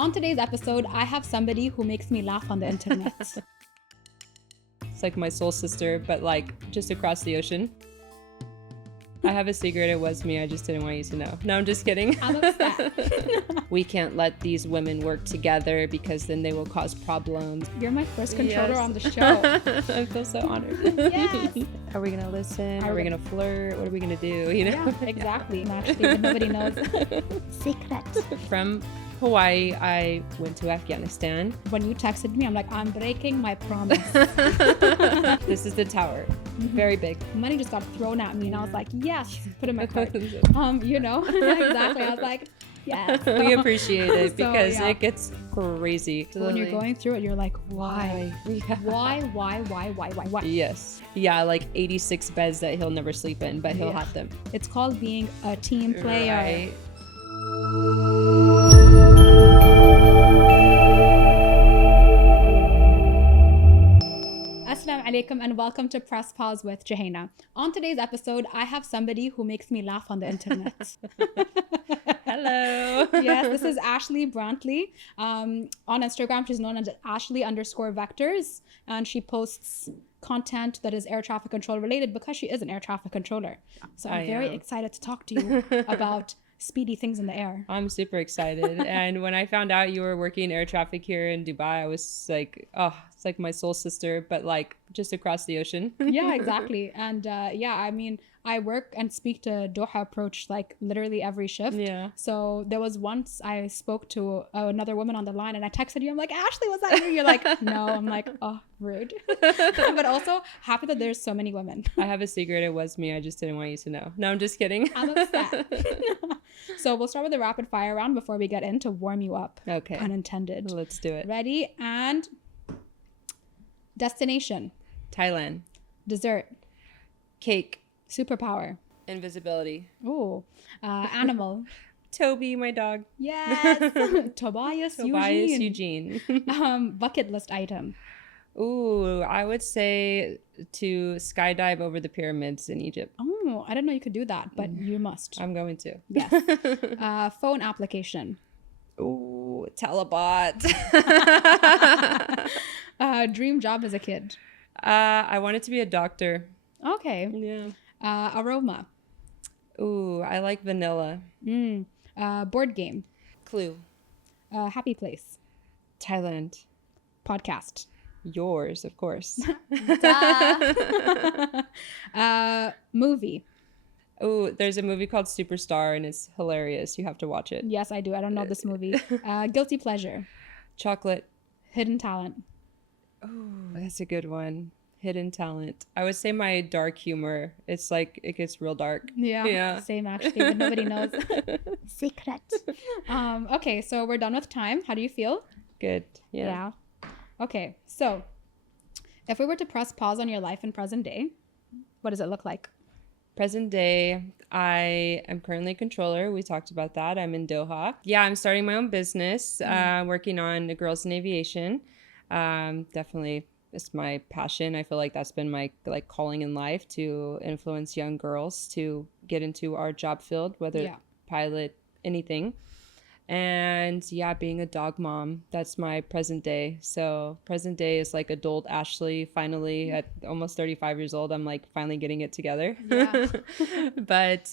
On today's episode, I have somebody who makes me laugh on the internet. It's like my soul sister, but like just across the ocean. I have a secret. It was me. I just didn't want you to know. No, I'm just kidding. I'm upset. We can't let these women work together because then they will cause problems. You're my first controller on the show. I feel so honored. Yes. Are we going to listen? Are we going to flirt? What are we going to do? You know? Yeah, exactly. Actually, but nobody knows. Secret. From Hawaii, I went to Afghanistan. When you texted me, I'm like, I'm breaking my promise. This is the tower. Very big. Money just got thrown at me and I was like, yes, put in my card. You know, exactly. I was like, yes. We appreciate it because yeah. it gets crazy. When you're going through it, you're like, why? Yeah. Why? Yes. Yeah, like 86 beds that he'll never sleep in, but he'll have them. It's called being a team player. Right. Assalamu alaikum and welcome to Press Pause with Jouhayna. On today's episode, I have somebody who makes me laugh on the internet. Hello. Yes, this is Ashley Brantley. On Instagram, she's known as Ashley_Vectors, and she posts content that is air traffic control related because she is an air traffic controller. So I'm very excited to talk to you about speedy things in the air. I'm super excited. And when I found out you were working air traffic here in Dubai, I was like, oh, it's like my soul sister, but like just across the ocean. Yeah, exactly. And yeah, I mean, I work and speak to Doha approach like literally every shift. Yeah. So there was once I spoke to another woman on the line and I texted you. I'm like, Ashley, was that you? You're like, no. I'm like, oh, rude. But also happy that there's so many women. I have a secret. It was me. I just didn't want you to know. No, I'm just kidding. I'm upset. So we'll start with the rapid fire round before we get in to warm you up. Okay. Pun intended. Let's do it. Ready? And destination. Thailand. Dessert. Cake. Superpower. Invisibility. Ooh. Animal. Toby, my dog. Yes. Tobias Eugene. Bucket list item. Ooh, I would say to skydive over the pyramids in Egypt. Oh, I didn't know you could do that, but you must. I'm going to. Yes. Phone application. Ooh, Telebot. Dream job as a kid. I wanted to be a doctor. Okay. Yeah. Aroma. Ooh, I like vanilla. Board game. Clue. Happy place. Thailand. Podcast. Yours, of course. Movie. Oh, there's a movie called Superstar and it's hilarious. You have to watch it. Yes, I do. I don't know this movie. Guilty pleasure. Chocolate. Hidden talent. Oh, that's a good one. Hidden talent. I would say my dark humor. It's like it gets real dark. Yeah. Same actually, but nobody knows. Secret. Okay, so we're done with time. How do you feel? Good. Yeah. Okay, so if we were to press pause on your life in present day, what does it look like? Present day, I am currently a controller. We talked about that. I'm in Doha. Yeah, I'm starting my own business, working on girls in aviation. Definitely, it's my passion. I feel like that's been my calling in life, to influence young girls to get into our job field, whether pilot, anything. And yeah, being a dog mom, that's my present day. So present day is like adult Ashley, finally at almost 35 years old, I'm like finally getting it together. Yeah. But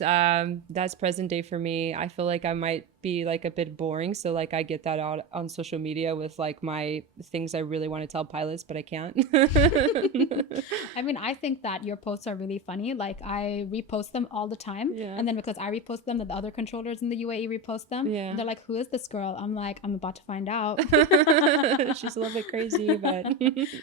that's present day for me. I feel like I might be like a bit boring. So like I get that out on social media with like my things I really want to tell pilots, but I can't. I mean, I think that your posts are really funny. Like I repost them all the time. Yeah. And then because I repost them, the other controllers in the UAE repost them. Yeah. They're like, who is this girl? I'm like, I'm about to find out. She's a little bit crazy, but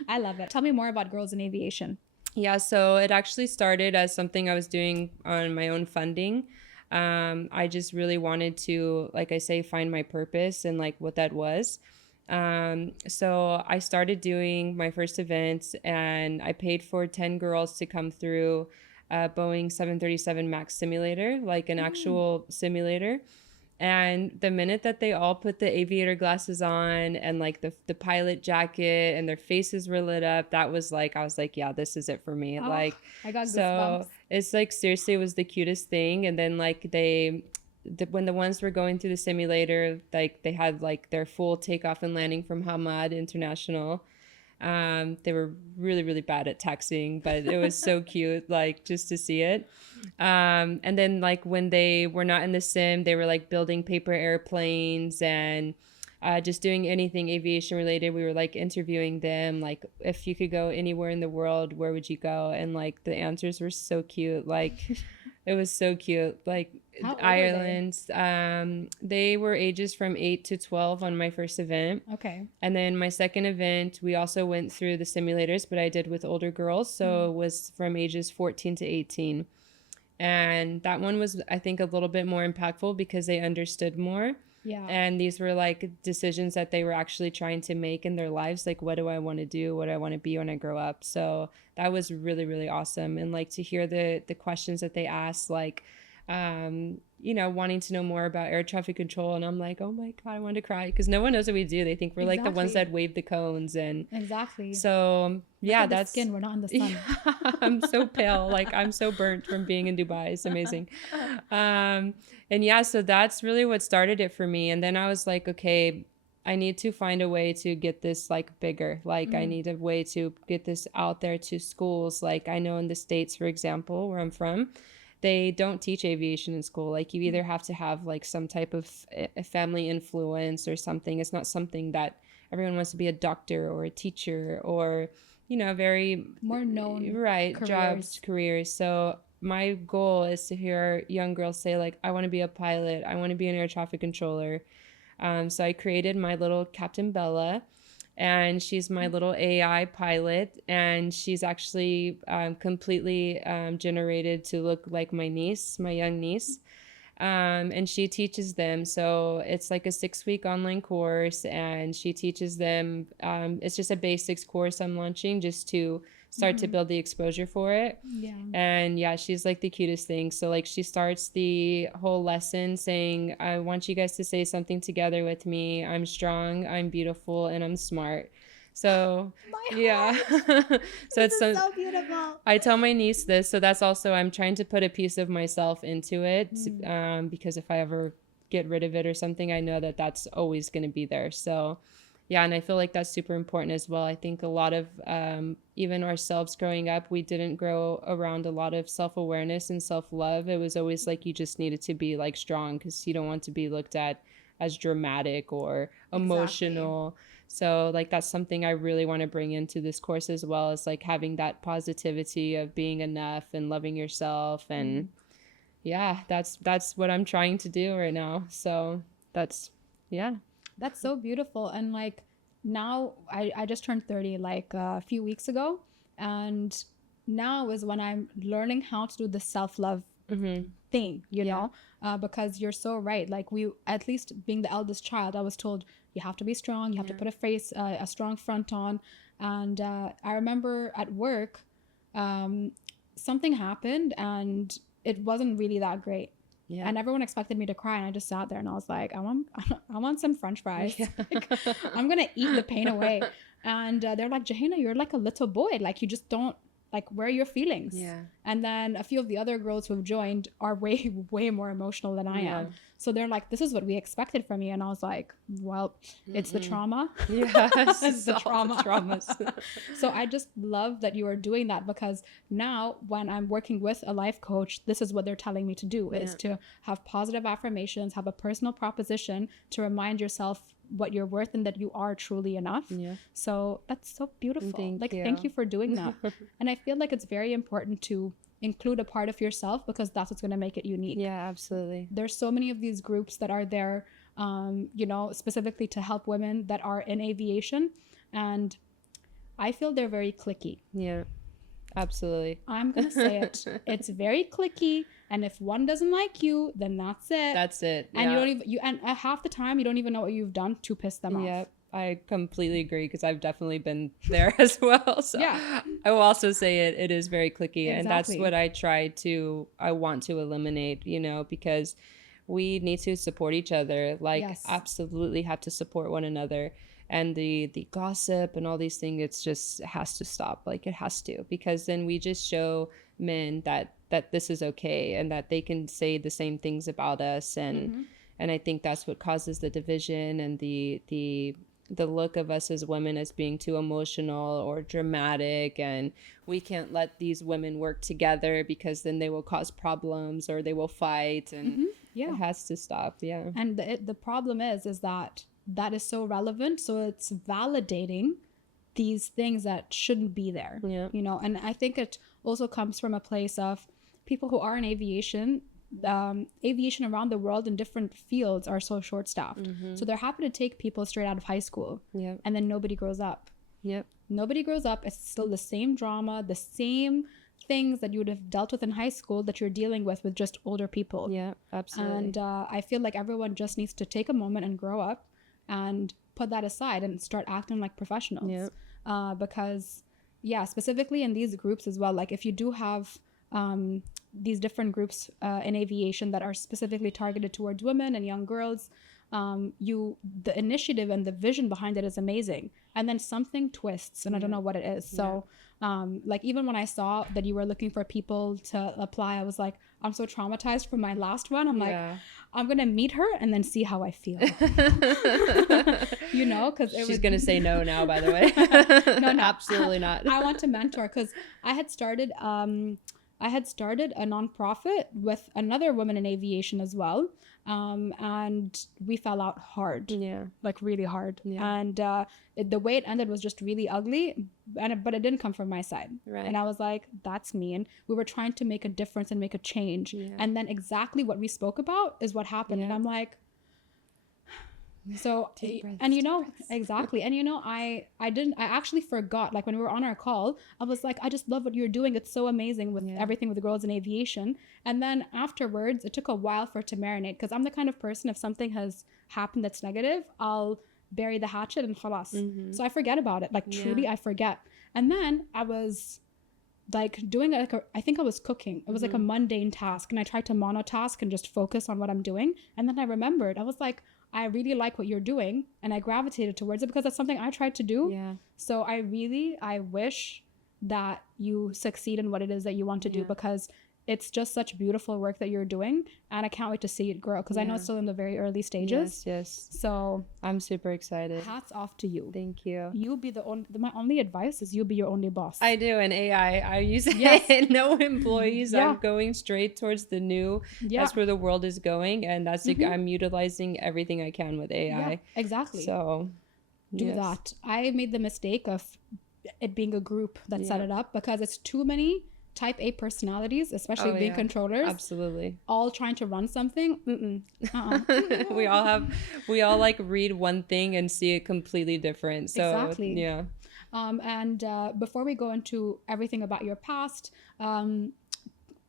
I love it. Tell me more about Girls in Aviation. Yeah, so it actually started as something I was doing on my own funding. I just really wanted to, like I say, find my purpose and like what that was. So I started doing my first events and I paid for 10 girls to come through a Boeing 737 MAX simulator, like an actual simulator. And the minute that they all put the aviator glasses on and like the pilot jacket and their faces were lit up, that was like, I was like, yeah, this is it for me. Oh, like, I got so goosebumps. it's like, seriously, it was the cutest thing. And then like they when the ones were going through the simulator, like they had like their full takeoff and landing from Hamad International. They were really, really bad at taxiing, but it was so cute, like just to see it. And then like when they were not in the sim, they were like building paper airplanes and just doing anything aviation related. We were like interviewing them, like if you could go anywhere in the world, where would you go? And like the answers were so cute. Like it was so cute. Like Ireland, they were ages from 8 to 12 on my first event. Okay. And then my second event, we also went through the simulators, but I did with older girls. So it was from ages 14 to 18. And that one was, I think, a little bit more impactful because they understood more. Yeah. And these were like decisions that they were actually trying to make in their lives. Like, what do I want to do? What do I want to be when I grow up? So that was really, really awesome. And like to hear the questions that they asked, like, you know, wanting to know more about air traffic control. And I'm like, oh my God, I want to cry because no one knows what we do. They think we're like the ones that wave the cones. And so, yeah, that's skin. We're not in the sun. Yeah, I'm so pale. Like I'm so burnt from being in Dubai. It's amazing. And yeah, so that's really what started it for me. And then I was like, okay, I need to find a way to get this like bigger. Like I need a way to get this out there to schools. Like I know in the States, for example, where I'm from, they don't teach aviation in school. Like you either have to have like some type of a family influence or something. It's not something that everyone wants to be a doctor or a teacher or, you know, very more known jobs, careers. So my goal is to hear young girls say like, I want to be a pilot. I want to be an air traffic controller. So I created my little Captain Bella. And she's my little AI pilot, and she's actually completely generated to look like my niece, my young niece. And she teaches them. So it's like a 6-week online course, and she teaches them. It's just a basics course I'm launching just to start to build the exposure for it. Yeah. And yeah, she's like the cutest thing. So like she starts the whole lesson saying, I want you guys to say something together with me. I'm strong, I'm beautiful, and I'm smart. So yeah. So it's so beautiful. I tell my niece this. So that's also, I'm trying to put a piece of myself into it because if I ever get rid of it or something, I know that that's always going to be there. So yeah, and I feel like that's super important as well. I think a lot of even ourselves growing up, we didn't grow around a lot of self-awareness and self-love. It was always like you just needed to be like strong because you don't want to be looked at as dramatic or emotional. Exactly. So like that's something I really want to bring into this course as well, as like having that positivity of being enough and loving yourself. And yeah, that's what I'm trying to do right now. So that's so beautiful. And like now I just turned 30 like a few weeks ago, and now is when I'm learning how to do the self-love thing, you know, because you're so right. Like we, at least being the eldest child, I was told you have to be strong, you have to put a strong front on. And I remember at work something happened and it wasn't really that great. Yeah. And everyone expected me to cry, and I just sat there and I was like, I want some French fries. Yeah. Like, I'm gonna eat the pain away. And they're like, Jouhayna, you're like a little boy. Like you just don't, like, where are your feelings? Yeah. And then a few of the other girls who have joined are way more emotional than I am. So they're like, this is what we expected from you. And I was like, well, it's the trauma. Yes. It's the traumas. So I just love that you are doing that, because now when I'm working with a life coach, this is what they're telling me to do, is to have positive affirmations, have a personal proposition to remind yourself what you're worth and that you are truly enough. Yeah. So that's so beautiful. Thank you for doing that. And I feel like it's very important to include a part of yourself, because that's what's going to make it unique. Yeah, absolutely. There's so many of these groups that are there, you know, specifically to help women that are in aviation, and I feel they're very cliquey. Yeah, absolutely. I'm gonna say it. It's very cliquey, and if one doesn't like you, then that's it. That's it. And you don't even and half the time you don't even know what you've done to piss them off. Yeah, I completely agree, because I've definitely been there as well. So yeah. I will also say it is very cliquey. Exactly. And that's what I want to eliminate, you know, because we need to support each other. Like, Yes. absolutely have to support one another. And the gossip and all these things, it's just, it has to stop. Like, it has to, because then we just show men that this is okay, and that they can say the same things about us. And and I think that's what causes the division, and the look of us as women as being too emotional or dramatic, and we can't let these women work together because then they will cause problems or they will fight, and it has to stop. And the problem is that is so relevant, so it's validating these things that shouldn't be there. You know, and I think it also comes from a place of people who are in aviation. Aviation around the world in different fields are so short-staffed, so they're happy to take people straight out of high school, and then nobody grows up. Nobody grows up. It's still the same drama, the same things that you would have dealt with in high school that you're dealing with just older people. Absolutely. And I feel like everyone just needs to take a moment and grow up and put that aside and start acting like professionals. Because specifically in these groups as well, like if you do have these different groups in aviation that are specifically targeted towards women and young girls, the initiative and the vision behind it is amazing, and then something twists, and I don't know what it is. So like even when I saw that you were looking for people to apply, I was like, I'm so traumatized from my last one. I'm like, I'm gonna meet her and then see how I feel. You know, because she's gonna say no now, by the way. No, Absolutely not. I want to mentor, because I had started a nonprofit with another woman in aviation as well, and we fell out hard, like really hard, and the way it ended was just really ugly, but it didn't come from my side, and I was like, that's mean. We were trying to make a difference and make a change, and then exactly what we spoke about is what happened, and I'm like, so and you know, exactly, and you know, I actually forgot, like when we were on our call, I was like, I just love what you're doing, it's so amazing with everything with the girls in aviation. And then afterwards, it took a while for it to marinate, because I'm the kind of person, if something has happened that's negative, I'll bury the hatchet and khalas. So I forget about it, like truly I forget. And then I was like doing I think I was cooking. It was like a mundane task, and I tried to monotask and just focus on what I'm doing, and then I remembered, I was like, I really like what you're doing, and I gravitated towards it because that's something I tried to do. So I wish that you succeed in what it is that you want to do, because it's just such beautiful work that you're doing, and I can't wait to see it grow, because I know it's still in the very early stages. Yes. So I'm super excited. Hats off to you. Thank you. You'll be my only advice is you'll be your only boss. I do. And AI, I use it. No employees. I'm going straight towards the new. That's where the world is going, and that's I'm utilizing everything I can with AI. Exactly. So do that. I made the mistake of it being a group that set it up, because it's too many type A personalities, especially being controllers. Absolutely. All trying to run something. We all like read one thing and see it completely different. So exactly. And before we go into everything about your past, I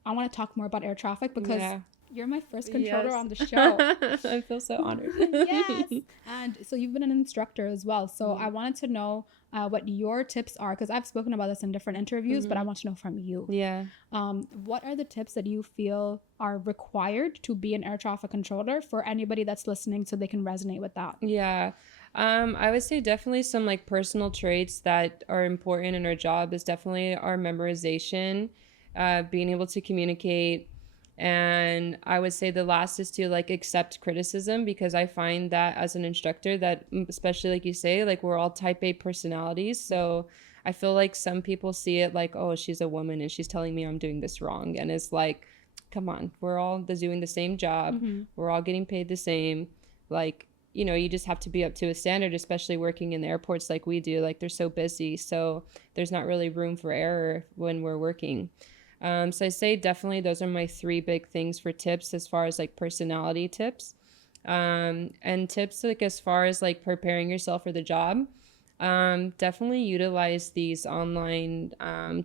want to talk more about air traffic, because you're my first controller on the show. I feel so honored. Yes. And so you've been an instructor as well. So I wanted to know what your tips are, because I've spoken about this in different interviews, but I want to know from you. What are the tips that you feel are required to be an air traffic controller for anybody that's listening, so they can resonate with that? I would say definitely some like personal traits that are important in our job is definitely our memorization, being able to communicate. And I would say the last is to like accept criticism, because I find that as an instructor that, especially like you say, like we're all type A personalities. So I feel like some people see it like, oh, she's a woman and she's telling me I'm doing this wrong. And it's like, come on, we're all doing the same job. We're all getting paid the same. Like, you know, you just have to be up to a standard, especially working in the airports like we do. Like they're so busy. So there's not really room for error when we're working. So I say definitely those are my 3 big things for tips as far as like personality tips. And tips like as far as like preparing yourself for the job. Definitely utilize these online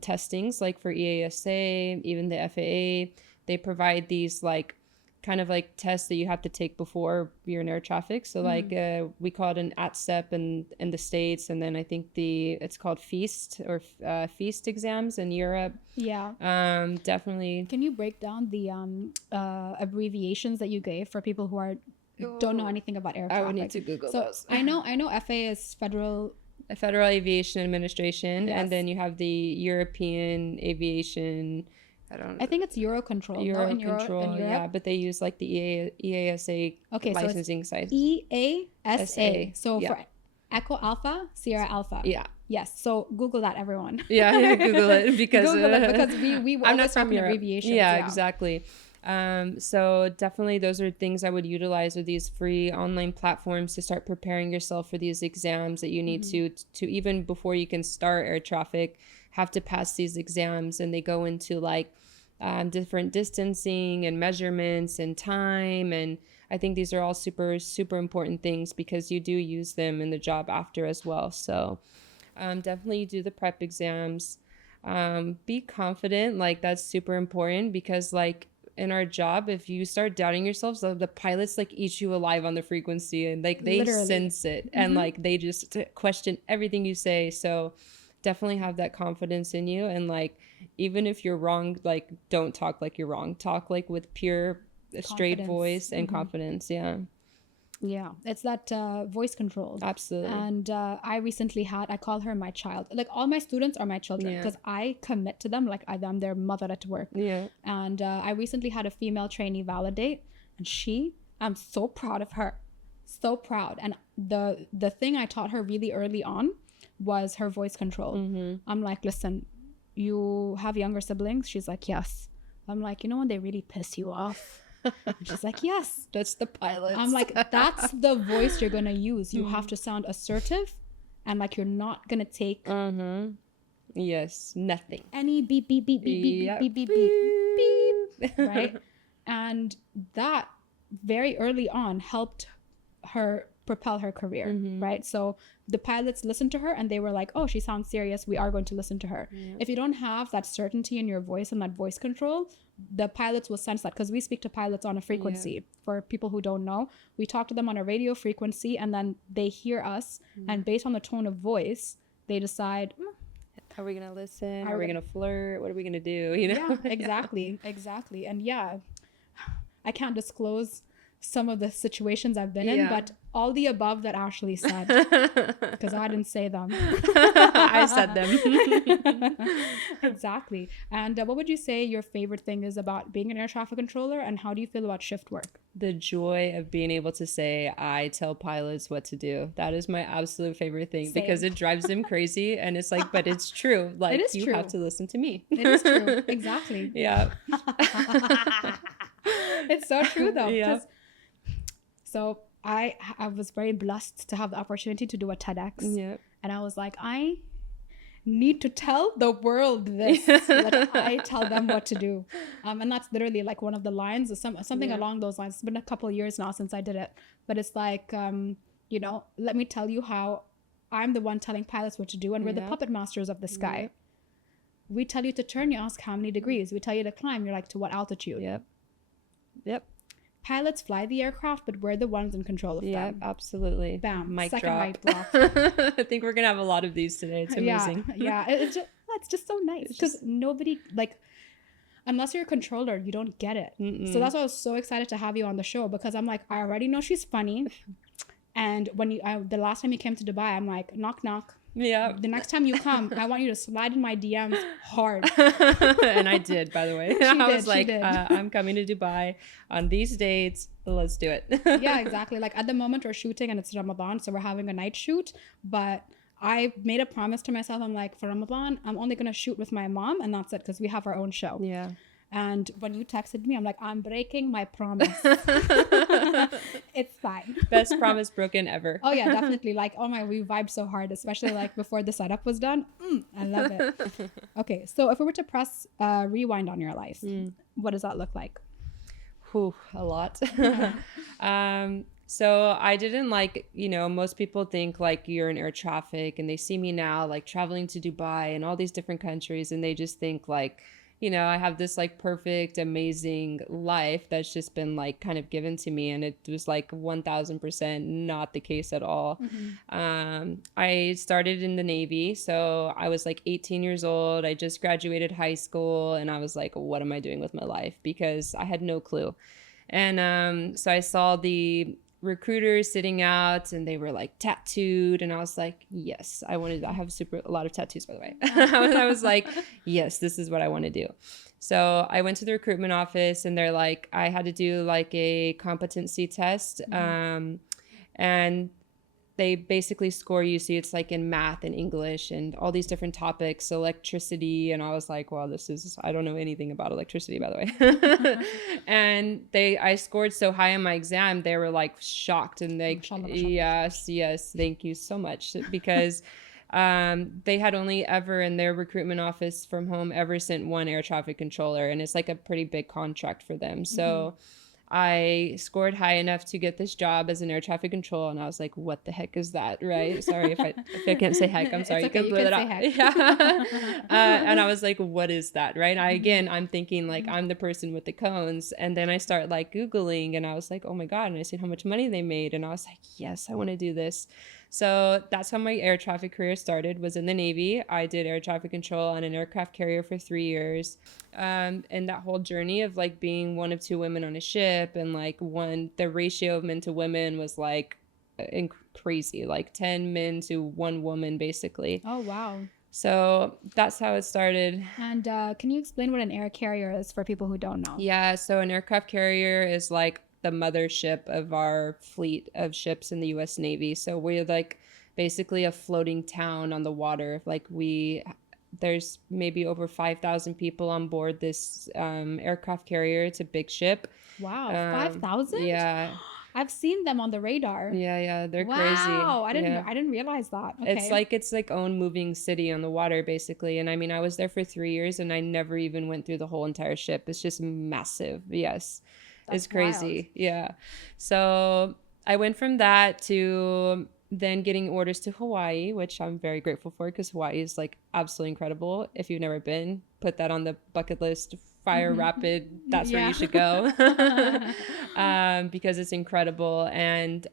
testings like for EASA, even the FAA. They provide these like kind of like tests that you have to take before you're in air traffic. So like we call it an ATSEP in the States, and then I think it's called FEAST or FEAST exams in Europe. Yeah. Definitely. Can you break down the abbreviations that you gave for people who don't know anything about air traffic? I would need to Google those. I know FAA is Federal Aviation Administration, yes. and then you have the European Aviation. I think it's Eurocontrol. Eurocontrol, yeah, but they use like the EASA licensing site. EASA. So for Echo Alpha, Sierra Alpha. Yeah. Yes. So Google that, everyone. Yeah, Google it because we I'm not from Europe. Abbreviations. Yeah, exactly. So definitely those are things I would utilize with these free online platforms to start preparing yourself for these exams that you need to even before you can start air traffic, have to pass these exams, and they go into like different distancing and measurements and time, and I think these are all super important things because you do use them in the job after as well. So definitely do the prep exams. Be confident, like that's super important because like in our job, if you start doubting yourself, so the pilots like eat you alive on the frequency, and like they literally sense it, and like they just question everything you say. So definitely have that confidence in you, and like even if you're wrong, like don't talk like you're wrong, talk like with pure straight voice and confidence. Yeah, it's that voice control. Absolutely. And I recently I call her my child. Like all my students are my children because I commit to them like I'm their mother at work. Yeah. And I recently had a female trainee validate, and I'm so proud of her. So proud. And the thing I taught her really early on was her voice control. I'm like, listen, you have younger siblings? She's like, yes. I'm like, you know when they really piss you off? And she's like, yes. That's the pilots. I'm like, that's the voice you're gonna use. You have to sound assertive, and like you're not gonna take yes, nothing. Any beep beep beep beep beep beep beep beep beep, right? And that very early on helped her propel her career, right? So the pilots listened to her and they were like, oh, she sounds serious, we are going to listen to her. If you don't have that certainty in your voice and that voice control, the pilots will sense that, because we speak to pilots on a frequency. For people who don't know, we talk to them on a radio frequency, and then they hear us, and based on the tone of voice they decide, are we gonna listen, are we gonna flirt, what are we gonna do, you know? Exactly. And I can't disclose some of the situations I've been in, but all the above that Ashley said, because I didn't say them. I said them. Exactly. And what would you say your favorite thing is about being an air traffic controller, and how do you feel about shift work? The joy of being able to say, I tell pilots what to do. That is my absolute favorite thing. Same. Because it drives them crazy, and it's like, but it's true. Like, it is you have to listen to me. It is true. Exactly. Yeah. It's so true though. Yeah. So I was very blessed to have the opportunity to do a TEDx. Yeah. And I was like, I need to tell the world this, that I tell them what to do. And that's literally like one of the lines, something along those lines. It's been a couple of years now since I did it. But it's like, let me tell you how I'm the one telling pilots what to do, and we're the puppet masters of the sky. We tell you to turn, you ask how many degrees. We tell you to climb, you're like, to what altitude? Yep. Pilots fly the aircraft, but we're the ones in control of them. Yeah, absolutely. Bam. Mic Second drop. Mic drop. I think we're gonna have a lot of these today. It's amazing. Yeah. It's just so nice, because nobody, like, unless you're a controller, you don't get it. So that's why I was so excited to have you on the show, because I'm like, I already know she's funny. And when the last time you came to Dubai, I'm like, knock knock. Yeah. The next time you come, I want you to slide in my DMs hard. And I did, by the way. I was like, I'm coming to Dubai on these dates. Let's do it. Yeah, exactly. Like at the moment we're shooting and it's Ramadan, so we're having a night shoot. But I made a promise to myself. I'm like, for Ramadan, I'm only going to shoot with my mom, and that's it, because we have our own show. Yeah. And when you texted me, I'm like, I'm breaking my promise. It's fine. Best promise broken ever. Oh yeah, definitely. Like, oh my, we vibed so hard, especially like before the setup was done. I love it. Okay, so if we were to press rewind on your life, what does that look like? Whew, a lot. So I didn't most people think like you're in air traffic and they see me now like traveling to Dubai and all these different countries, and they just think like, I have this like perfect, amazing life that's just been like kind of given to me. And it was like 1000% not the case at all. I started in the Navy. So I was like 18 years old. I just graduated high school and I was like, what am I doing with my life? Because I had no clue. And so I saw the recruiters sitting out and they were like tattooed, and I was like, yes, I have a lot of tattoos, by the way. I was like, yes, this is what I want to do. So I went to the recruitment office and they're like, I had to do like a competency test. And they basically score you. So it's like in math and English and all these different topics, electricity. And I was like, well, I don't know anything about electricity, by the way. And I scored so high on my exam, they were like shocked and like, yes, thank you so much. Because they had only ever in their recruitment office from home ever sent one air traffic controller. And it's like a pretty big contract for them. So I scored high enough to get this job as an air traffic control, and I was like, what the heck is that, right? Sorry if I can't say heck. I'm sorry. It's okay, you can blur that out. Yeah. And I was like, what is that, right? I'm thinking like I'm the person with the cones, and then I start like Googling, and I was like, oh my God, and I seen how much money they made, and I was like, yes, I want to do this. So that's how my air traffic career started, was in the Navy. I did air traffic control on an aircraft carrier for 3 years. And that whole journey of like being one of two women on a ship, and like the ratio of men to women was like crazy, like 10 men to 1 woman, basically. Oh, wow. So that's how it started. And can you explain what an air carrier is for people who don't know? Yeah, so an aircraft carrier is like the mothership of our fleet of ships in the U.S. Navy. So we're like basically a floating town on the water. Like there's maybe over 5,000 people on board this aircraft carrier. It's a big ship. Wow, 5,000? Yeah. I've seen them on the radar. Yeah, they're crazy. Wow, I didn't realize that. Okay. It's like own moving city on the water, basically. And I mean, I was there for 3 years and I never even went through the whole entire ship. It's just massive. Yes. It's crazy. Wild. Yeah. So I went from that to then getting orders to Hawaii, which I'm very grateful for, because Hawaii is like absolutely incredible. If you've never been, put that on the bucket list. Fire Rapid, that's where you should go. Because it's incredible. And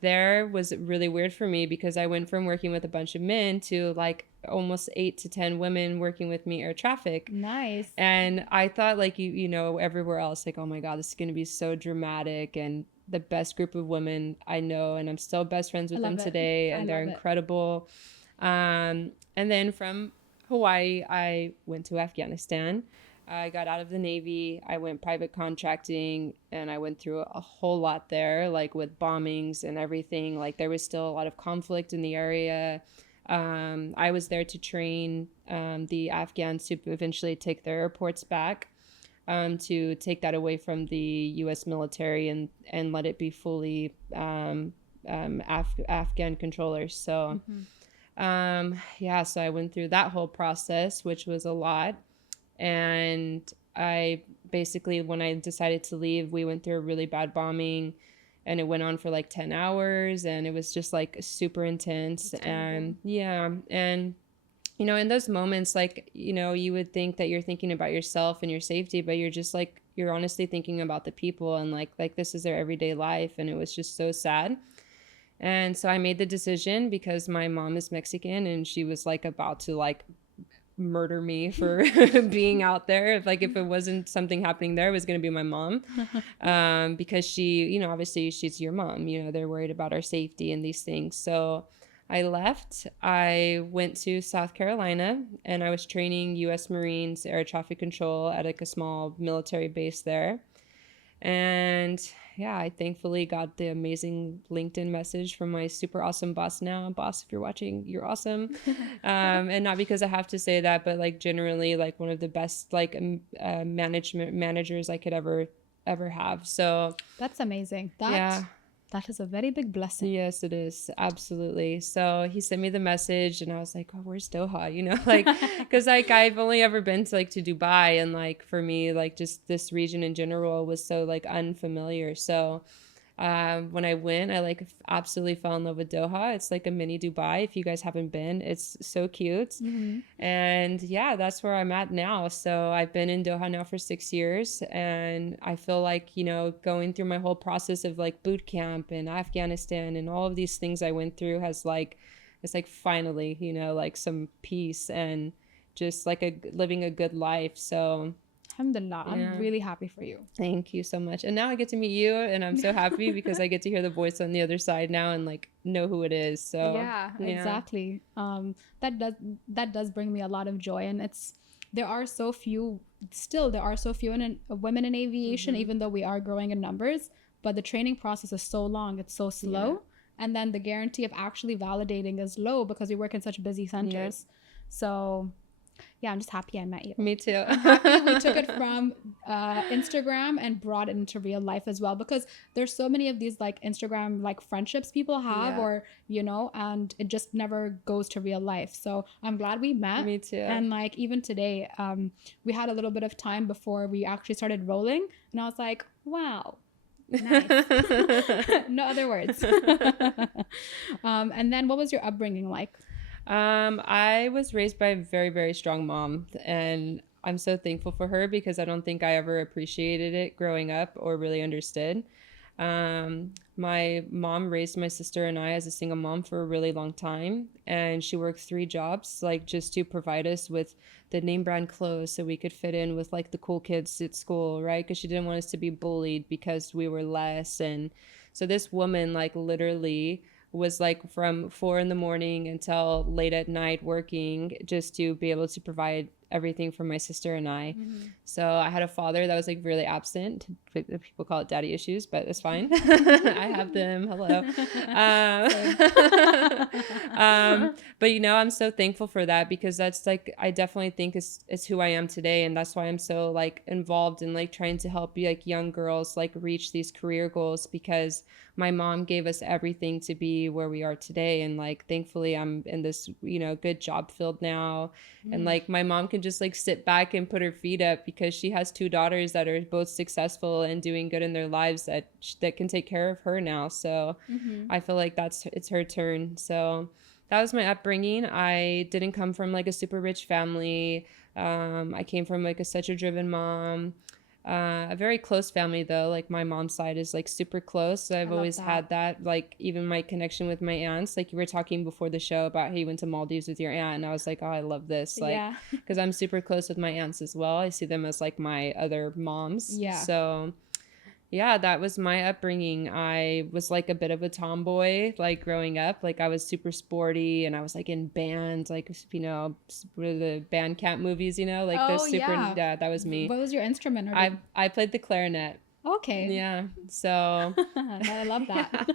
there was really weird for me, because I went from working with a bunch of men to like almost 8 to 10 women working with me air traffic. Nice. And I thought like, everywhere else, like, oh my God, this is going to be so dramatic, and the best group of women I know, and I'm still best friends with them today, and they're incredible. And then from Hawaii, I went to Afghanistan. I got out of the Navy, I went private contracting, and I went through a whole lot there, like with bombings and everything. Like there was still a lot of conflict in the area. I was there to train the Afghans to eventually take their airports back, to take that away from the U.S. military and let it be fully Afghan controllers. So, so I went through that whole process, which was a lot. And I basically, when I decided to leave, we went through a really bad bombing, and it went on for like 10 hours, and it was just like super intense. And in those moments, like, you would think that you're thinking about yourself and your safety, but you're just like, you're honestly thinking about the people, and like this is their everyday life. And it was just so sad. And so I made the decision, because my mom is Mexican, and she was like about to like murder me for being out there. If it wasn't something happening there, it was going to be my mom. Because she, obviously she's your mom, they're worried about our safety and these things. So I left. I went to South Carolina, and I was training U.S. Marines air traffic control at like a small military base there. And yeah, I thankfully got the amazing LinkedIn message from my super awesome boss now. Boss, if you're watching, you're awesome. And not because I have to say that, but like generally like one of the best like managers I could ever have. So that's amazing. That is a very big blessing. Yes, it is. Absolutely. So he sent me the message, and I was like, oh, where's Doha? Because like I've only ever been to Dubai, and like for me, like just this region in general was so like unfamiliar. So When I went, I like absolutely fell in love with Doha. It's like a mini Dubai. If you guys haven't been, it's so cute. And yeah, that's where I'm at now. So I've been in Doha now for 6 years, and I feel like, you know, going through my whole process of like boot camp and Afghanistan and all of these things I went through has like, it's like finally, you know, like some peace and just like living a good life. So Alhamdulillah, yeah. I'm really happy for you. Thank you so much. And now I get to meet you, and I'm so happy because I get to hear the voice on the other side now and like know who it is. So yeah. Exactly. That does bring me a lot of joy, and there are so few women in aviation, even though we are growing in numbers, but the training process is so long, it's so slow, and then the guarantee of actually validating is low because we work in such busy centers. So yeah, I'm just happy I met you. Me too. I'm happy we took it from Instagram and brought it into real life as well, because there's so many of these like Instagram like friendships people have, or you know, and it just never goes to real life. So I'm glad we met. Me too. And like even today, we had a little bit of time before we actually started rolling, and I was like, wow. Nice. No other words. And then what was your upbringing like? I was raised by a very, very strong mom, and I'm so thankful for her because I don't think I ever appreciated it growing up or really understood. My mom raised my sister and I as a single mom for a really long time, and she worked 3 jobs like just to provide us with the name brand clothes so we could fit in with like the cool kids at school, right? Because she didn't want us to be bullied because we were less. And so this woman like literally was like from 4 a.m. until late at night working just to be able to provide everything for my sister and I. So I had a father that was like really absent. People call it daddy issues, but it's fine. I have them. Hello. But you know, I'm so thankful for that because that's like, I definitely think it's who I am today. And that's why I'm so like involved in like trying to help like young girls like reach these career goals, because my mom gave us everything to be where we are today. And like, thankfully I'm in this, you know, good job field now. And like my mom can just like sit back and put her feet up because she has 2 daughters that are both successful and doing good in their lives that can take care of her now. So I feel like it's her turn. So that was my upbringing. I didn't come from like a super rich family. I came from like such a driven mom. A very close family though, like my mom's side is like super close. So I've always had that, like even my connection with my aunts, like you were talking before the show about how you went to Maldives with your aunt, and I was like, oh, I love this, like because I'm super close with my aunts as well. I see them as like my other moms. So yeah, that was my upbringing. I was like a bit of a tomboy, like growing up. Like I was super sporty, and I was like in bands, like, you know, the band camp movies, you know, like the super. Yeah, that was me. What was your instrument? I played the clarinet. Okay. Yeah. So I love that.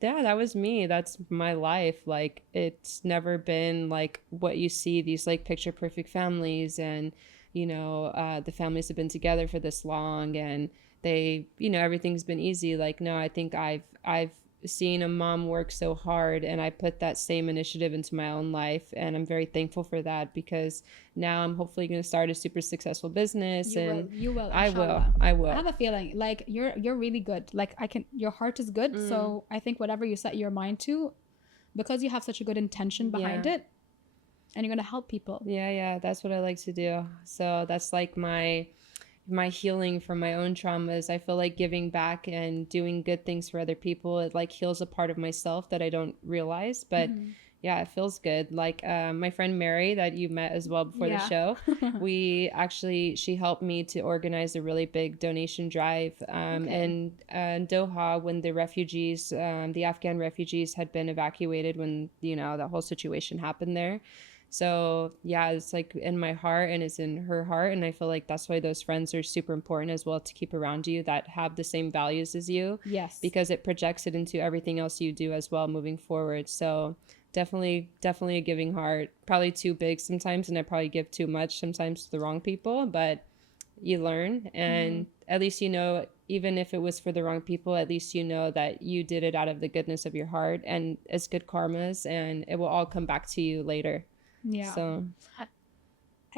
Yeah, that was me. That's my life. Like it's never been like what you see, these like picture perfect families, and you know, the families have been together for this long and they, you know, everything's been easy. Like, no, I think I've seen a mom work so hard, and I put that same initiative into my own life. And I'm very thankful for that because now I'm hopefully going to start a super successful business. You will. I will. I have a feeling like you're really good. Like your heart is good. So I think whatever you set your mind to, because you have such a good intention behind it, and you're going to help people. Yeah, that's what I like to do. So that's like my healing from my own traumas. I feel like giving back and doing good things for other people, it like heals a part of myself that I don't realize. But yeah, it feels good. Like my friend Mary that you met as well before the show, she helped me to organize a really big donation drive in Doha when the refugees, the Afghan refugees had been evacuated when, you know, that whole situation happened there. So yeah, it's like in my heart and it's in her heart. And I feel like that's why those friends are super important as well, to keep around you that have the same values as you. Yes. Because it projects it into everything else you do as well moving forward. So definitely a giving heart. Probably too big sometimes, and I probably give too much sometimes to the wrong people, but you learn. And at least, you know, even if it was for the wrong people, at least you know that you did it out of the goodness of your heart, and it's good karmas, and it will all come back to you later. Yeah. So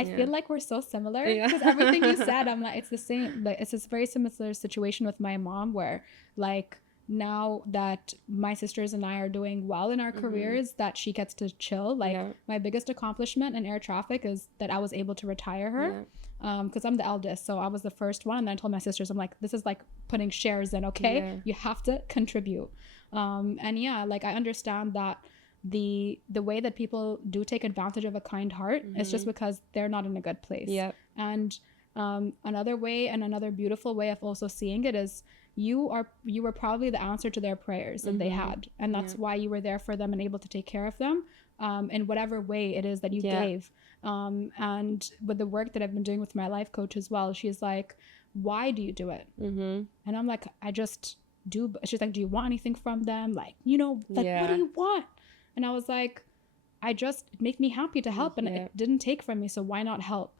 I feel like we're so similar because Yeah. everything you said, I'm like, it's the same. Like, it's this very similar situation with my mom where, like, now that my sisters and I are doing well in our careers, that she gets to chill. Like, my biggest accomplishment in air traffic is that I was able to retire her. Because I'm the eldest, so I was the first one, and then I told my sisters, I'm like, this is like putting shares in, okay? You have to contribute. And yeah, like, I understand that the way that people do take advantage of a kind heart is just because they're not in a good place. And another way, and another beautiful way of also seeing it, is you were probably the answer to their prayers that they had, and that's why you were there for them and able to take care of them in whatever way it is that you gave. And with the work that I've been doing with my life coach as well, she's like, why do you do it? And I'm like, I just do. She's like, do you want anything from them? Like, you know, like, what do you want? And I was like, it make me happy to help, and it didn't take from me, so why not help?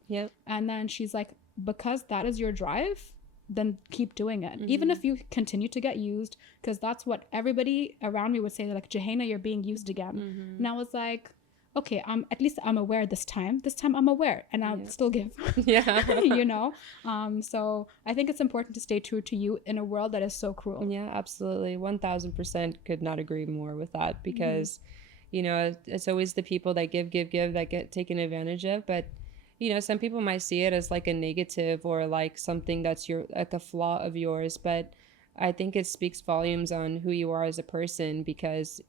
And then she's like, because that is your drive, then keep doing it. Even if you continue to get used, because that's what everybody around me would say, like, Jouhayna, you're being used again. And I was like, okay, at least I'm aware this time I'm aware, and I'll still give. You know. So I think it's important to stay true to you in a world that is so cruel. Absolutely, 1000% could not agree more with that, because you know, it's always the people that give that get taken advantage of. But you know, some people might see it as like a negative, or like something that's like a flaw of yours, but I think it speaks volumes on who you are as a person, because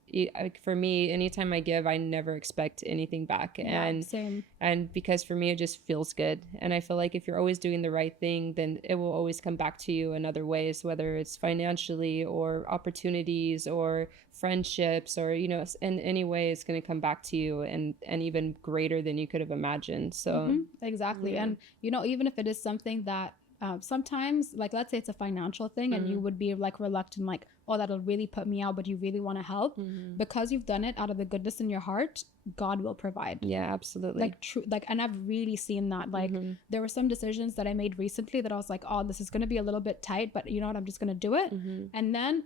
for me, anytime I give, I never expect anything back. And because for me, it just feels good. And I feel like if you're always doing the right thing, then it will always come back to you in other ways, whether it's financially or opportunities or friendships, or, you know, in any way, it's going to come back to you, and even greater than you could have imagined. So exactly. And, you know, even if it is something that sometimes, like, let's say it's a financial thing, and you would be like reluctant, like, oh, that'll really put me out, but you really want to help, because you've done it out of the goodness in your heart, God will provide. Yeah, absolutely. Like, true. Like, and I've really seen that. Like, there were some decisions that I made recently that I was like, oh, this is going to be a little bit tight, but you know what, I'm just going to do it. And then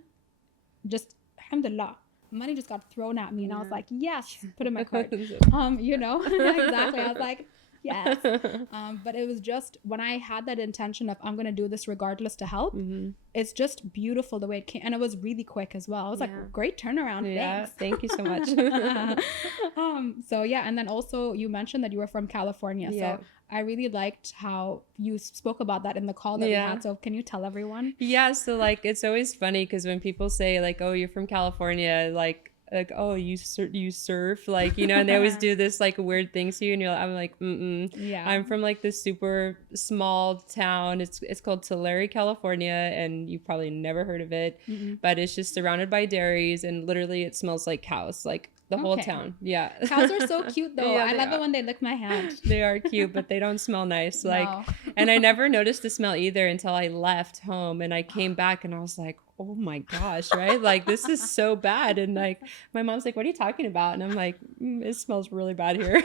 just, alhamdulillah, money just got thrown at me, and I was like, yes, put in my card. You know, exactly. I was like, yes. But it was just when I had that intention of, I'm going to do this regardless to help, it's just beautiful the way it came. And it was really quick as well. I was like, great turnaround. Yeah, thank you so much. So yeah. And then also you mentioned that you were from California. So I really liked how you spoke about that in the call that we had. So can you tell everyone? Yeah. So like, it's always funny because when people say like, oh, you're from California, like, oh, you surf, like, you know, and they always do this like weird things to you, and I'm like, I'm from like this super small town. It's called Tulare, California, and you've probably never heard of it, but it's just surrounded by dairies, and literally it smells like cows, like the whole town. Yeah, cows are so cute though. I love it when they lick my hand. They are cute, but they don't smell nice. Like, and I never noticed the smell either until I left home, and I came back and I was like, oh my gosh, right? Like, this is so bad. And like, my mom's like, what are you talking about? And I'm like, it smells really bad here.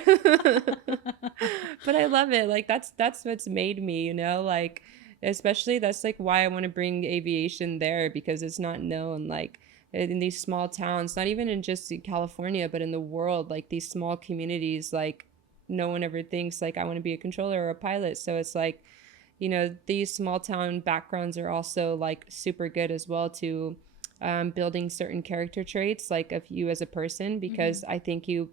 But I love it. Like, that's what's made me, you know, like, especially that's like why I want to bring aviation there, because it's not known, like, in these small towns, not even in just California, but in the world, like these small communities, like no one ever thinks like I want to be a controller or a pilot. So it's like, you know, these small town backgrounds are also like super good as well to building certain character traits like of you as a person, because I think you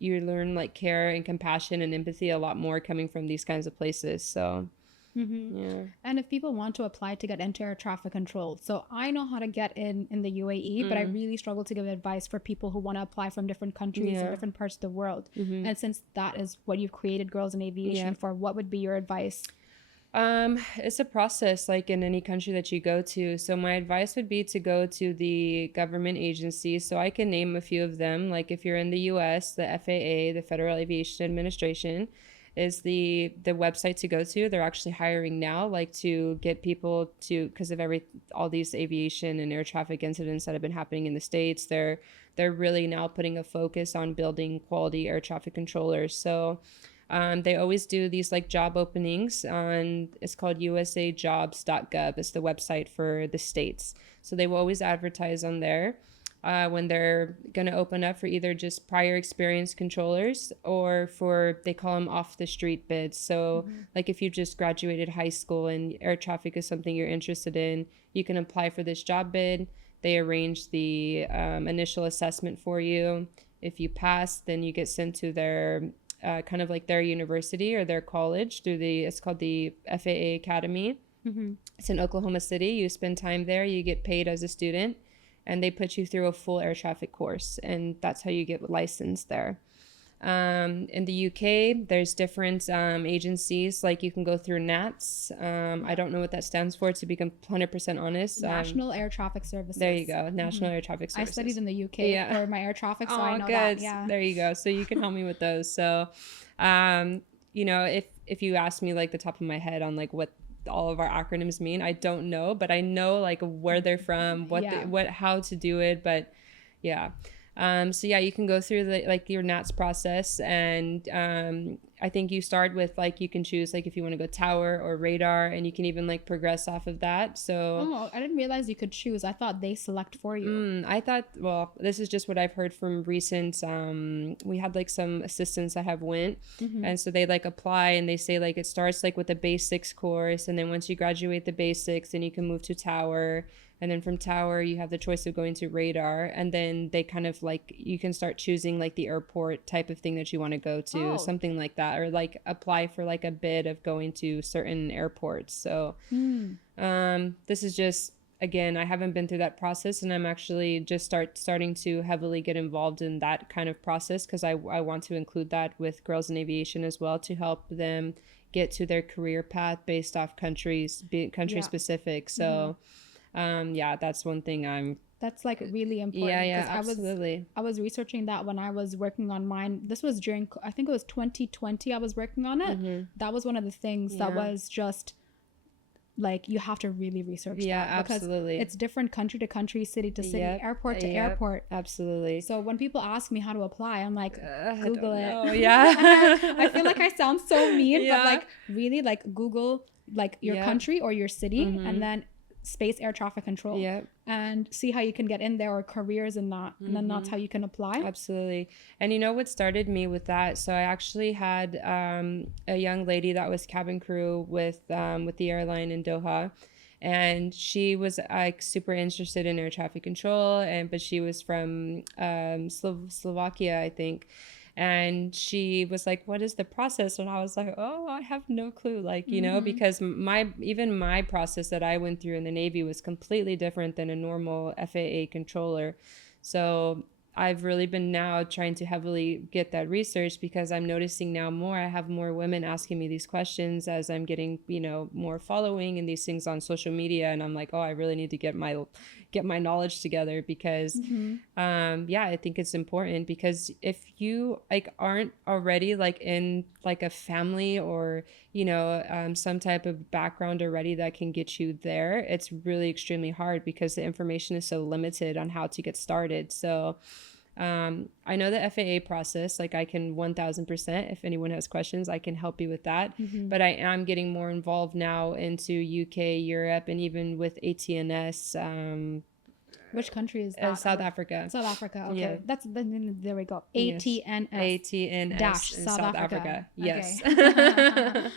learn like care and compassion and empathy a lot more coming from these kinds of places. So yeah. And if people want to apply to get into air traffic control, so I know how to get in the UAE, but I really struggle to give advice for people who want to apply from different countries and different parts of the world. And since that is what you've created Girls in Aviation for, what would be your advice? It's a process like in any country that you go to. So my advice would be to go to the government agencies. So I can name a few of them. Like if you're in the US, the FAA, the Federal Aviation Administration, is the website to go to. They're actually hiring now, like to get people to, because of all these aviation and air traffic incidents that have been happening in the States, they're really now putting a focus on building quality air traffic controllers. So they always do these like job openings on, it's called USAJobs.gov. It's the website for the states. So they will always advertise on there. when they're going to open up for either just prior experienced controllers or for, they call them off the street bids. So like if you just graduated high school and air traffic is something you're interested in, you can apply for this job bid. They arrange the initial assessment for you. If you pass, then you get sent to their kind of like their university or their college through it's called the FAA Academy. It's in Oklahoma City. You spend time there, you get paid as a student, and they put you through a full air traffic course, and that's how you get licensed there. In the UK, there's different agencies, like you can go through NATS. I don't know what that stands for, to be 100% honest. National Air Traffic Services. There you go, National Air Traffic Services. I studied in the UK for my air traffic, so I know good. that. Yeah. There you go. So you can help me with those. So, you know, if you ask me like the top of my head on like what all of our acronyms mean, I don't know, but I know like where they're from, how to do it, but yeah. So yeah, you can go through like your NATS process, and I think you start with like, you can choose like if you want to go tower or radar, and you can even like progress off of that. So I didn't realize you could choose. I thought they select for you. I thought, well, this is just what I've heard from recent, we had like some assistants that have went, and so they like apply and they say like it starts like with a basics course, and then once you graduate the basics, then you can move to tower. And then from tower, you have the choice of going to radar. And then they kind of like, you can start choosing like the airport type of thing that you want to go to, something like that. Or like apply for like a bid of going to certain airports. So this is just, again, I haven't been through that process. And I'm actually just starting to heavily get involved in that kind of process, because I want to include that with girls in aviation as well, to help them get to their career path based off country specific. So that's one thing that's like really important. Yeah, absolutely. I was researching that when I was working on mine. This was during, I think it was 2020 I was working on it. That was one of the things that was just like, you have to really research that, because absolutely, it's different country to country, city to city, airport to airport. Absolutely. So when people ask me how to apply, I'm like, Google it. I feel like I sound so mean, but like really, like Google like your country or your city, and then space air traffic control, and see how you can get in there, or careers in that, and then that's how you can apply. Absolutely. And you know what started me with that? So I actually had a young lady that was cabin crew with the airline in Doha, and she was like super interested in air traffic control, but she was from Slovakia, I think. And she was like, what is the process? And I was like, oh, I have no clue. Like, you know, because my process that I went through in the Navy was completely different than a normal FAA controller. So I've really been now trying to heavily get that research, because I'm noticing now I have more women asking me these questions as I'm getting, you know, more following and these things on social media. And I'm like, oh, I really need to get my knowledge together, because I think it's important, because if you like aren't already like in like a family or, you know, some type of background already that can get you there, it's really extremely hard, because the information is so limited on how to get started. So I know the FAA process, like I can 1000%, if anyone has questions, I can help you with that. But I am getting more involved now into UK, Europe, and even with AT&S. Which country is that? South Africa. South Africa. Okay. Yeah. That's there we go. AT&S. AT&S dash in South Africa. Yes. Okay.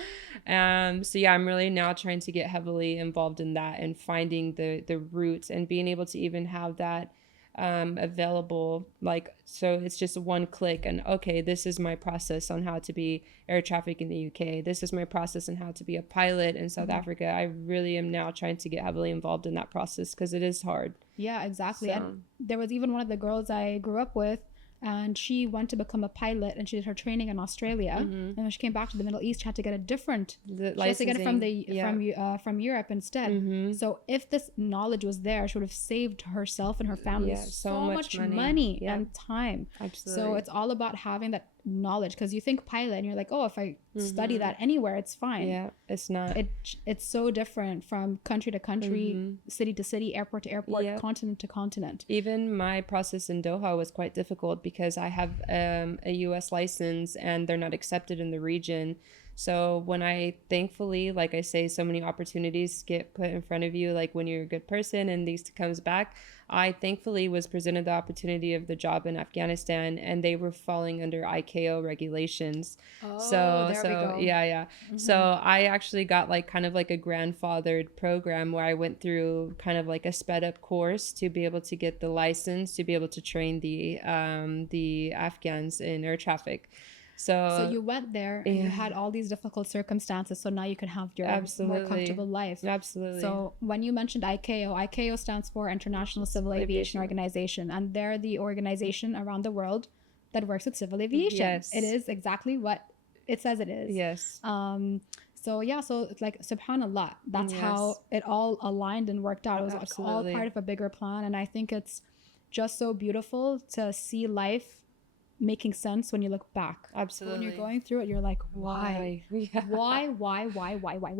So yeah, I'm really now trying to get heavily involved in that, and finding the routes, and being able to even have that available, like, so it's just one click, and okay, this is my process on how to be air traffic in the UK, this is my process on how to be a pilot in South Africa. I really am now trying to get heavily involved in that process, because it is hard. Yeah, exactly. And there was even one of the girls I grew up with, and she went to become a pilot, and she did her training in Australia. And when she came back to the Middle East, she had to get a different license to get it from Europe instead. So if this knowledge was there, she would have saved herself and her family so much money and time. Absolutely. So it's all about having that knowledge, because you think pilot and you're like, oh, if I study that anywhere, it's fine. It's not. It's so different from country to country, city to city, airport to airport, continent to continent. Even my process in Doha was quite difficult, because I have a US license and they're not accepted in the region. So when I thankfully, like I say, so many opportunities get put in front of you, like when you're a good person and these comes back, I thankfully was presented the opportunity of the job in Afghanistan, and they were falling under ICAO regulations. Oh, So there we go. yeah. So I actually got like kind of like a grandfathered program where I went through kind of like a sped up course to be able to get the license to be able to train the Afghans in air traffic. So you went there and you had all these difficult circumstances, so now you can have your more comfortable life. Absolutely. So when you mentioned ICAO stands for International Civil Aviation Organization, and they're the organization around the world that works with civil aviation. Yes. It is exactly what it says it is. Yes. So it's like subhanallah, that's how it all aligned and worked out. It was like all part of a bigger plan, and I think it's just so beautiful to see life making sense when you look back. Absolutely. When you're going through it, you're like, why? Yeah. Why?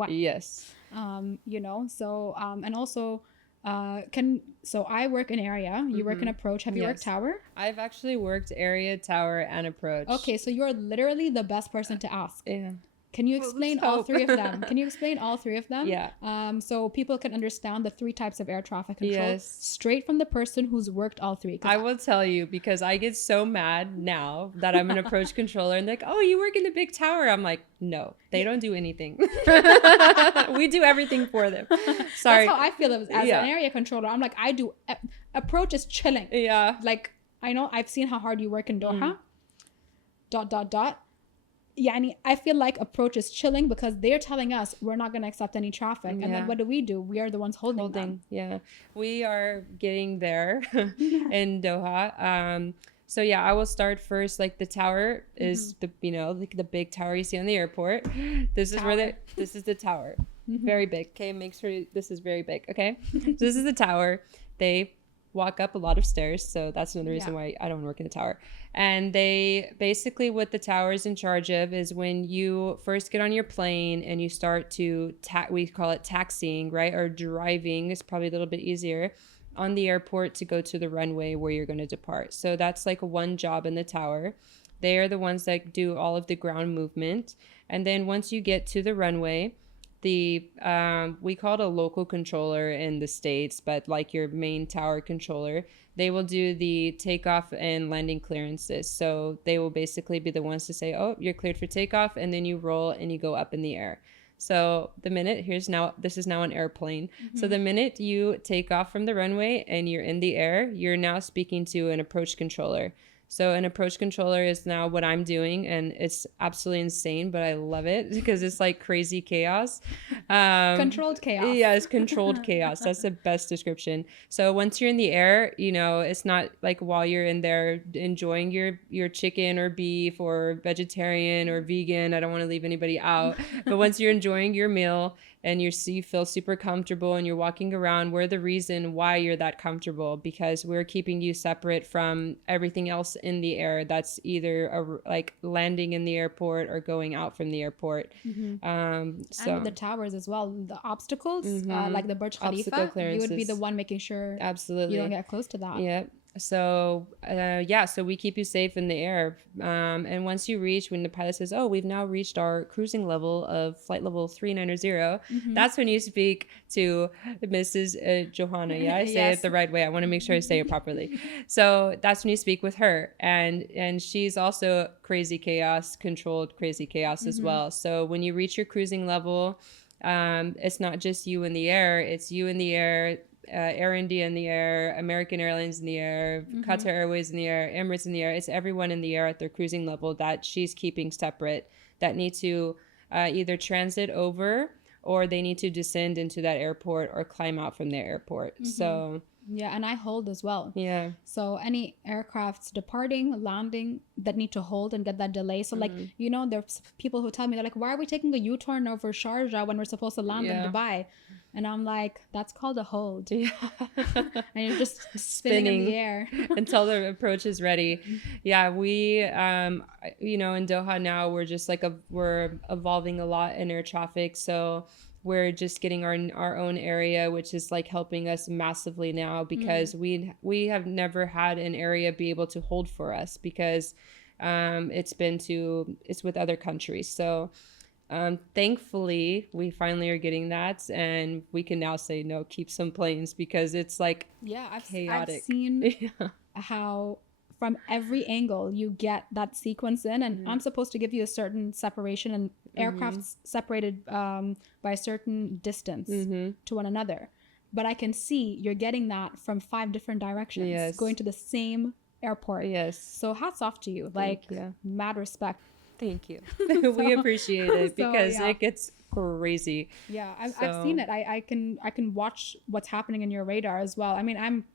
Yes. You know, so and also so I work in area, you work in approach. Have you worked tower? I've actually worked area, tower, and approach. Okay, so you're literally the best person to ask. Yeah. Can you explain all three of them? Yeah. So people can understand the three types of air traffic control. Yes. Straight from the person who's worked all three. I will tell you, because I get so mad now that I'm an approach controller and like, oh, you work in the big tower. I'm like, no, they don't do anything. We do everything for them. Sorry. That's how I feel as an area controller. I'm like, I do approach is chilling. Yeah. Like, I know I've seen how hard you work in Doha. ... Yeah, I feel like approach is chilling because they're telling us we're not going to accept any traffic. And then what do? We are the ones holding them. Yeah, we are getting there in Doha. So yeah, I will start first. Like the tower is the like the big tower you see on the airport. This is the tower. Very big. Okay, make sure this is very big. Okay, so this is the tower. They walk up a lot of stairs, so that's another reason why I don't work in the tower. And they basically, what the tower is in charge of is when you first get on your plane and you start to we call it taxiing, right, or driving is probably a little bit easier on the airport to go to the runway where you're going to depart. So that's like one job in the tower. They are the ones that do all of the ground movement. And then once you get to the runway, we call it a local controller in the States, but like your main tower controller, they will do the takeoff and landing clearances. So they will basically be the ones to say, oh, you're cleared for takeoff, and then you roll and you go up in the air. So the minute this is now an airplane. So the minute you take off from the runway and you're in the air, you're now speaking to an approach controller. So an approach controller is now what I'm doing, and it's absolutely insane, but I love it because it's like crazy chaos. Controlled chaos. Yeah, it's controlled chaos. That's the best description. So once you're in the air, it's not like while you're in there enjoying your chicken or beef or vegetarian or vegan. I don't want to leave anybody out. But once you're enjoying your meal and you feel super comfortable and you're walking around, we're the reason why you're that comfortable, because we're keeping you separate from everything else in the air that's either like landing in the airport or going out from the airport. And with the towers as well, the obstacles, like the Burj Khalifa, you would be the one making sure you don't get close to that. Yeah. So so we keep you safe in the air, and once you reach, when the pilot says, oh, we've now reached our cruising level of flight level 390, that's when you speak to Mrs. Jouhayna. Yeah, I say it the right way. I want to make sure I say it properly. So that's when you speak with her, and she's also crazy chaos, controlled crazy chaos as well. So when you reach your cruising level, it's not just you in the air, it's you in the air, Air India in the air, American Airlines in the air, Qatar Airways in the air, Emirates in the air. It's everyone in the air at their cruising level that she's keeping separate, that need to either transit over, or they need to descend into that airport or climb out from the airport. So yeah, and I hold as well. Yeah. So any aircrafts departing, landing that need to hold and get that delay. So like, there's people who tell me, they're like, why are we taking a U-turn over Sharjah when we're supposed to land in Dubai? And I'm like, that's called a hold. Yeah. And you're just spinning in the air until the approach is ready. Yeah, we, in Doha now, we're just like we're evolving a lot in air traffic. So we're just getting our own area, which is like helping us massively now, because we have never had an area be able to hold for us, because it's with other countries. So Thankfully, we finally are getting that, and we can now say no, keep some planes, because it's like I've chaotic. seen how from every angle you get that sequence in, and I'm supposed to give you a certain separation, and aircraft's separated by a certain distance to one another, but I can see you're getting that from 5 different directions, going to the same airport. So hats off to you. Mad respect. Thank you. We appreciate it, because it gets crazy. I've seen it. I can watch what's happening in your radar as well. I mean, I'm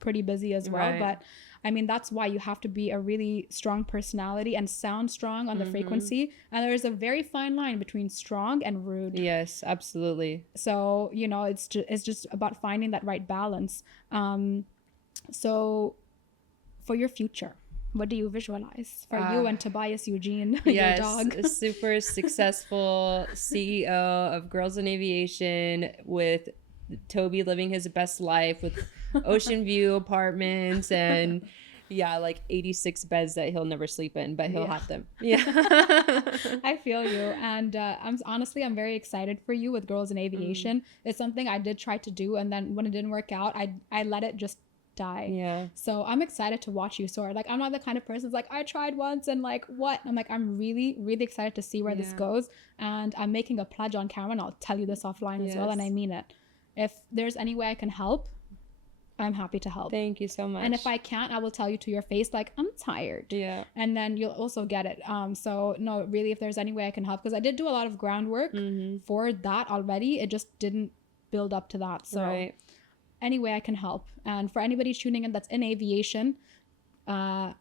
pretty busy as well, but I mean, that's why you have to be a really strong personality and sound strong on the frequency, and there's a very fine line between strong and rude. Yes, absolutely. So it's just about finding that right balance. So for your future, what do you visualize for you and Tobias Eugene, your dog? A super successful CEO of Girls in Aviation, with Toby living his best life with ocean view apartments and 86 beds that he'll never sleep in, but he'll have them. I feel you, and I'm very excited for you with Girls in Aviation. It's something I did try to do, and then when it didn't work out, I let it just die. So I'm excited to watch you soar. Like, I'm not the kind of person who's like, I tried once and like what? I'm like, I'm really, really excited to see where this goes, and I'm making a pledge on camera, and I'll tell you this offline as well, and I mean it. If there's any way I can help, I'm happy to help. Thank you so much. And if I can't, I will tell you to your face, like, I'm tired. And then you'll also get it. So no, really, if there's any way I can help, because I did do a lot of groundwork for that already. It just didn't build up to that. So any way I can help. And for anybody tuning in that's in aviation, Ashley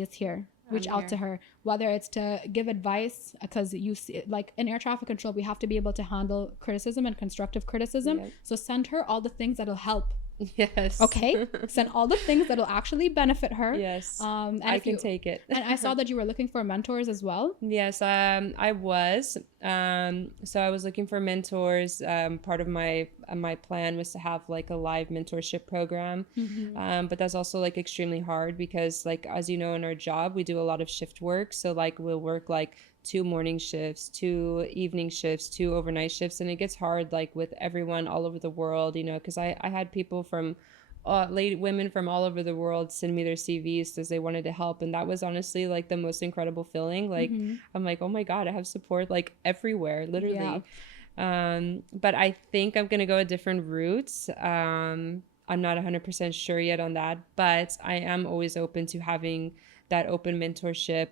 is here. Reach out to her, whether it's to give advice, because you see, like in air traffic control, we have to be able to handle criticism and constructive criticism. So send her all the things that'll help. Okay, send all the things that'll actually benefit her. And I can take it. And I saw that you were looking for mentors as well. I was. So I was looking for mentors. Part of my plan was to have like a live mentorship program. But that's also like extremely hard, because like, as you know, in our job, we do a lot of shift work. So like, we'll work like 2 morning shifts, 2 evening shifts, 2 overnight shifts, and it gets hard like with everyone all over the world, because I had people from women from all over the world send me their CVs because they wanted to help, and that was honestly like the most incredible feeling. Like I'm like, oh my god, I have support like everywhere, literally. But I think I'm gonna go a different route. I'm not 100% sure yet on that, but I am always open to having that open mentorship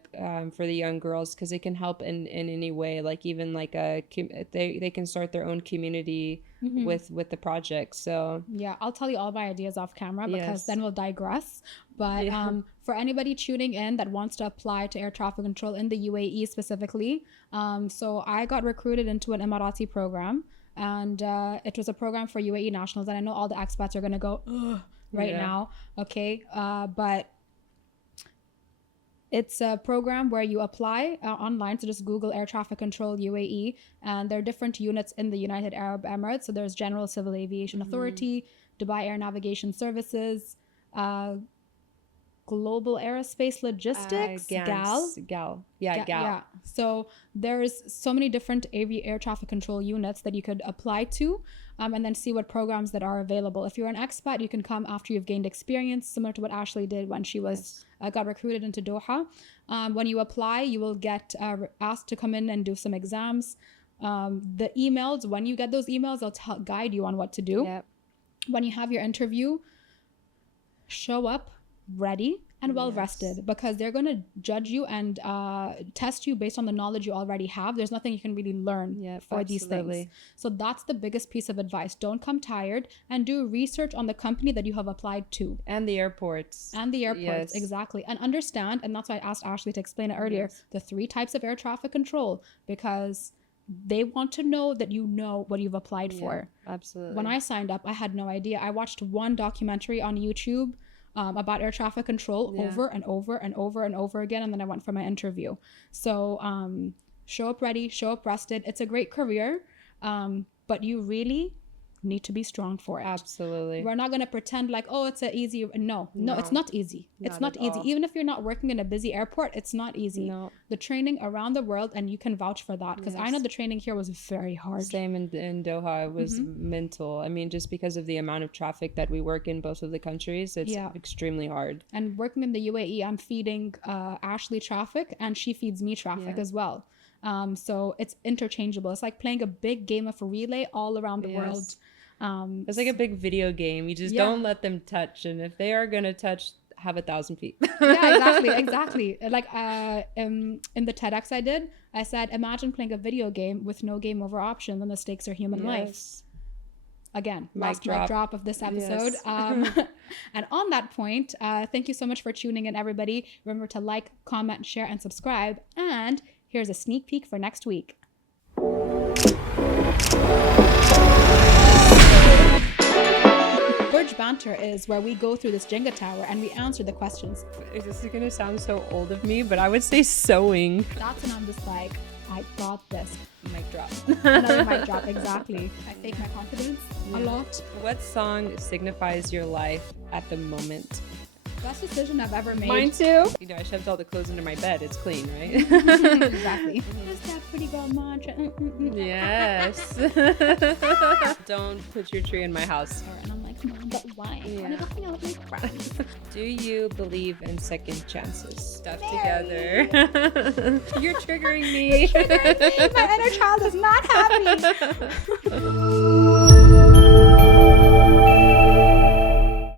for the young girls, because it can help in any way. Like even like they can start their own community with the project. So I'll tell you all my ideas off camera, because then we'll digress. But for anybody tuning in that wants to apply to air traffic control in the UAE specifically, so I got recruited into an Emirati program, and it was a program for UAE nationals, and I know all the expats are gonna go right now, okay, but it's a program where you apply online. So just Google air traffic control UAE, and there are different units in the United Arab Emirates. So there's General Civil Aviation Authority, Dubai Air Navigation Services, Global Aerospace Logistics, GAL. So there's so many different air traffic control units that you could apply to, and then see what programs that are available. If you're an expat, you can come after you've gained experience, similar to what Ashley did when she was got recruited into Doha. When you apply, you will get asked to come in and do some exams. The emails, when you get those emails, they'll guide you on what to do. When you have your interview, show up ready and well rested, because they're going to judge you and test you based on the knowledge you already have. There's nothing you can really learn for these things. So that's the biggest piece of advice. Don't come tired, and do research on the company that you have applied to, and the airports, exactly, and understand. And that's why I asked Ashley to explain it earlier, the 3 types of air traffic control, because they want to know that you know what you've applied for. Absolutely. When I signed up, I had no idea. I watched one documentary on YouTube about air traffic control over and over and over and over again, and then I went for my interview. So show up ready, show up rested. It's a great career, but you really need to be strong for it. Absolutely. We're not going to pretend like, oh, it's no, it's not easy. It's not easy. Even if you're not working in a busy airport, it's not easy. No. The training around the world, and you can vouch for that, because I know the training here was very hard. Same in Doha, it was mental. I mean, just because of the amount of traffic that we work in both of the countries, it's extremely hard. And working in the UAE, I'm feeding Ashley traffic, and she feeds me traffic as well. So it's interchangeable. It's like playing a big game of relay all around the world. It's like a big video game. You just don't let them touch, and if they are gonna touch, have 1,000 feet. Exactly. Like in the TEDx I did, I said, imagine playing a video game with no game over option, then the stakes are human life. Again, last mic drop of this episode. And on that point, thank you so much for tuning in, everybody. Remember to like, comment, share, and subscribe. And here's a sneak peek for next week. Burj Banter is where we go through this Jenga tower and we answer the questions. This is gonna sound so old of me, but I would say sewing. That's when I'm just like, I got this. Mic drop. Another mic drop, exactly. I fake my confidence a lot. What song signifies your life at the moment? Best decision I've ever made. Mine too. You know, I shoved all the clothes into my bed. It's clean, right? Exactly. Just that pretty girl mantra. Yes. Don't put your tree in my house. And I'm like, Mom, but why? I want to hang out with my friends. Do you believe in second chances? Stuff together. You're triggering me. You're triggering me. My inner child is not happy.